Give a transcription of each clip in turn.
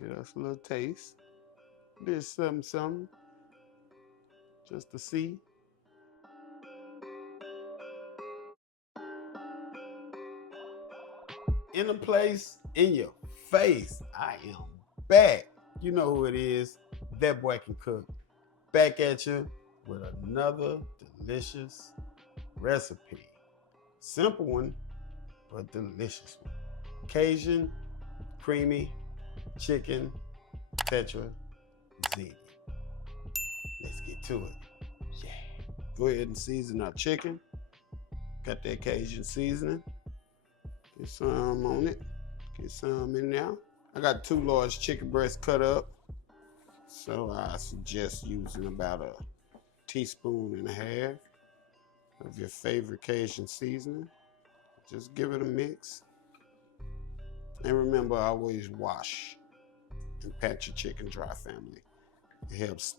Get us a little taste. There's something, just to see. In a place, in your face, I am back. You know who it is. That boy can cook. Back at you with another delicious recipe. Simple one, but delicious one. Cajun creamy chicken Tetrazzini. Let's get to it. Yeah. Go ahead and season our chicken. Got that Cajun seasoning. Get some on it. Get some in there. I got 2 large chicken breasts cut up. So I suggest using about a teaspoon and a half of your favorite Cajun seasoning. Just give it a mix. And remember, always wash and pat your chicken dry, family. It helps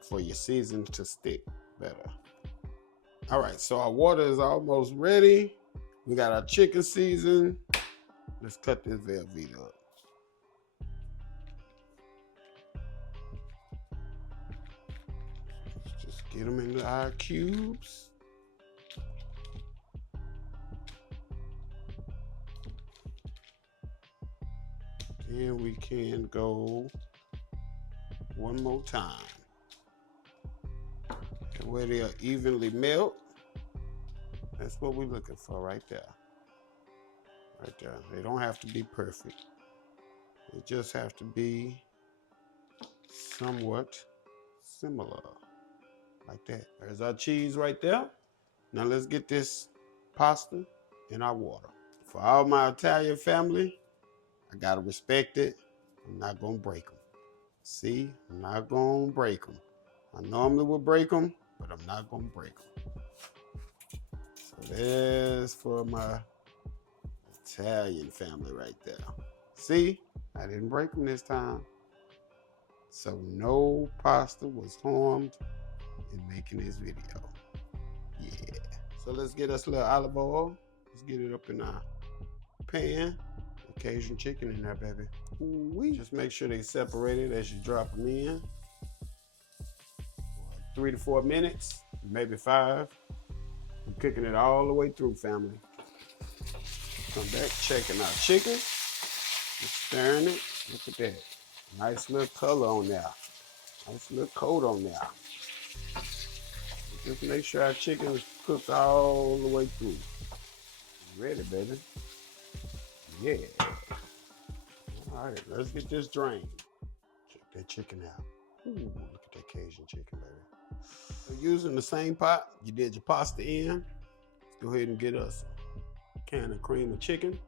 for your seasoning to stick better. All right, so our water is almost ready. We got our chicken seasoned. Let's cut this Velveeta up. Just get them into our cubes. Then we can go one more time. And where they'll evenly melt. That's what we're looking for right there. Right there. They don't have to be perfect. They just have to be somewhat similar. Like that. There's our cheese right there. Now let's get this pasta in our water. For all my Italian family, I gotta respect it. I'm not gonna break them. See, I'm not gonna break them. I normally would break them, but I'm not gonna break them. So there's for my Italian family right there. See, I didn't break them this time. So no pasta was harmed in making this video. Yeah. So let's get us a little olive oil. Let's get it up in our pan. Cajun chicken in there, baby. Ooh-wee. Just make sure they separated as you drop them in. 3 to 4 minutes, maybe 5. I'm cooking it all the way through, family. Come back, checking our chicken. Just stirring it. Look at that. Nice little color on there. Nice little coat on there. Just make sure our chicken is cooked all the way through. Ready, baby. Yeah. All right, let's get this drained. Check that chicken out. Ooh, look at that Cajun chicken, baby. So using the same pot you did your pasta in, let's go ahead and get us a can of cream of chicken,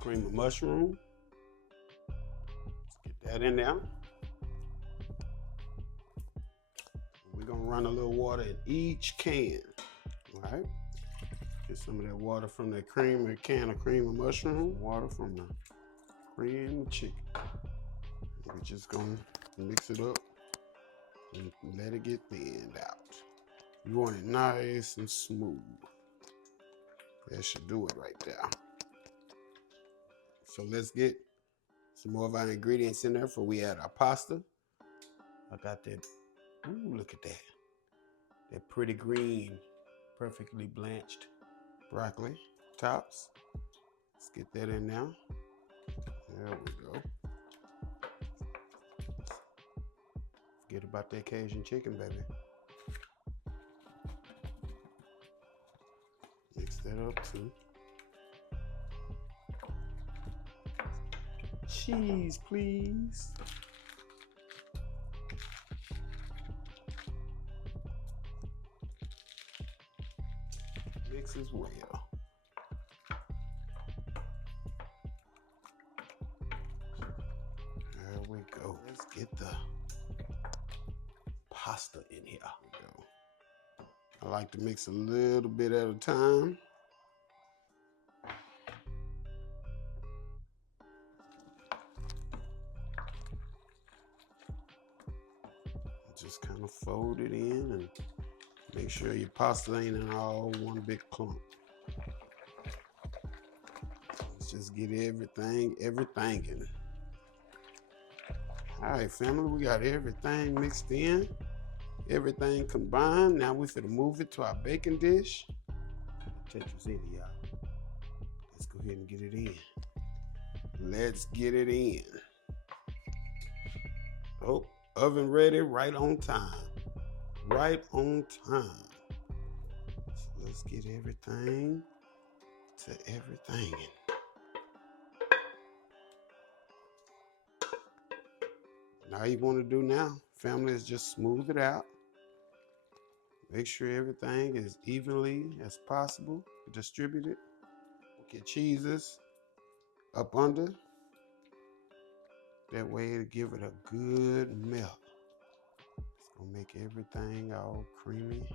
cream of mushroom. Let's get that in there. We're gonna run a little water in each can, all right? Get some of that water from that can of cream of mushroom, water from the cream of chicken. We're just gonna mix it up and let it get thinned out. You want it nice and smooth. That should do it right there. So let's get some more of our ingredients in there before we add our pasta. I got that, ooh, look at that. That pretty green, perfectly blanched broccoli tops. Let's get that in now. There we go. Forget about that Cajun chicken, baby. Mix that up too. Cheese, please. Mix as well. There we go. Let's get the pasta in here. There we go. I like to mix a little bit at a time. Just kind of fold it in and make sure your pasta ain't in all one big clump. Let's just get everything in. All right, family, we got everything mixed in, everything combined. Now we're gonna move it to our baking dish. Tetrazzini, y'all. Let's go ahead and get it in. Let's get it in. Oh, oven ready, right on time. Right on time. So let's get everything to everything. All you want to do now, family, is just smooth it out. Make sure everything is evenly as possible distributed. Get cheeses up under. That way it'll give it a good melt. It's gonna make everything all creamy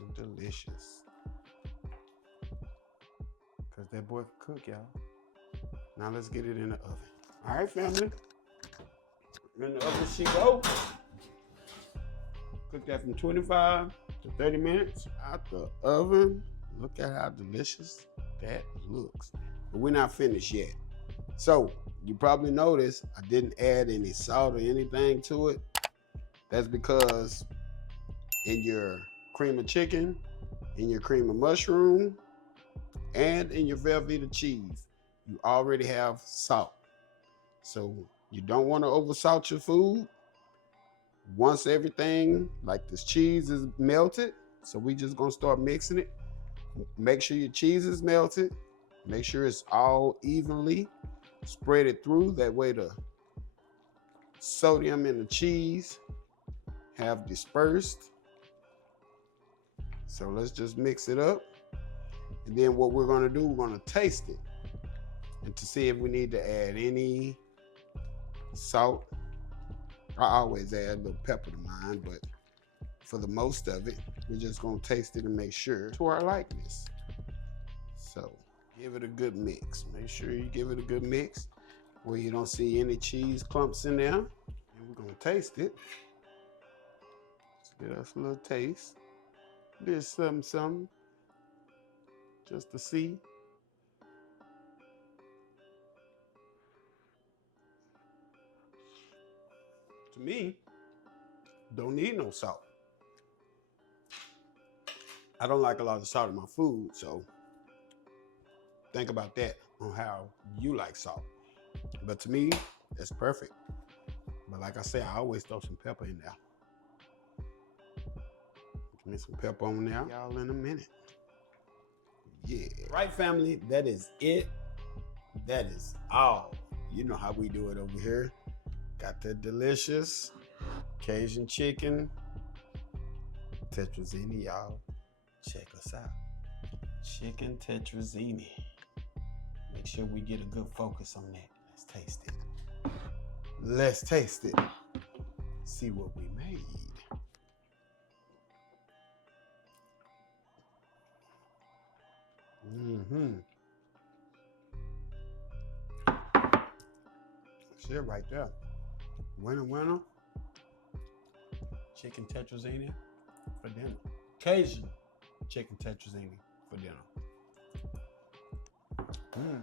and delicious. Cause that boy can cook, y'all. Now let's get it in the oven. All right, family. In the oven she go. Cook that from 25 to 30 minutes out the oven. Look at how delicious that looks. But we're not finished yet. So you probably noticed I didn't add any salt or anything to it. That's because in your cream of chicken, in your cream of mushroom, and in your Velveeta cheese, you already have salt. So you don't want to oversalt your food. Once everything, like this cheese is melted, so we just gonna start mixing it. Make sure your cheese is melted. Make sure it's all evenly. Spread it through, that way the sodium in the cheese have dispersed. So let's just mix it up. And then what we're gonna do, we're gonna taste it. And to see if we need to add any salt. I always add a little pepper to mine, but for the most of it, we're just gonna taste it and make sure to our likeness. So give it a good mix. Make sure you give it a good mix where you don't see any cheese clumps in there. And we're gonna taste it. Let's get us a little taste. There's something, just to see. To me, don't need no salt. I don't like a lot of salt in my food, so think about that on how you like salt. But to me, that's perfect. But like I said, I always throw some pepper in there. Give me some pepper on there, y'all, in a minute. Yeah. Right, family, that is it. That is all. You know how we do it over here. Got that delicious Cajun chicken. Tetrazzini, y'all. Check us out. Chicken tetrazzini. Make sure we get a good focus on that. Let's taste it. Let's taste it. See what we made. That's it right there. Winner. Chicken tetrazzini for dinner. Cajun chicken tetrazzini for dinner.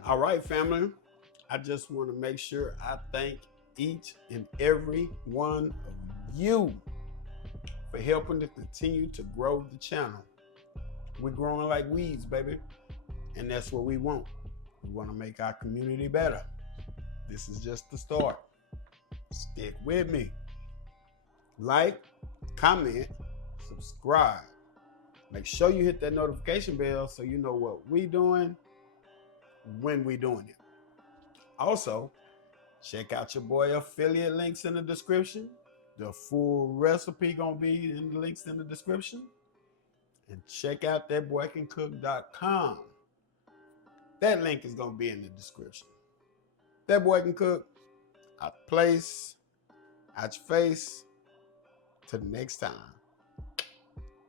All right, family. I just want to make sure I thank each and every one of you for helping to continue to grow the channel. We're growing like weeds, baby. And that's what we want. We want to make our community better. This is just the start. Stick with me. Like, comment, subscribe. Make sure you hit that notification bell so you know what we doing when we doing it. Also, check out your boy affiliate links in the description. The full recipe gonna be in the links in the description. And check out thatboycancook.com. That link is gonna be in the description. That Boy Can Cook. Out the place, out your face. Till the next time.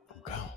I'm gone.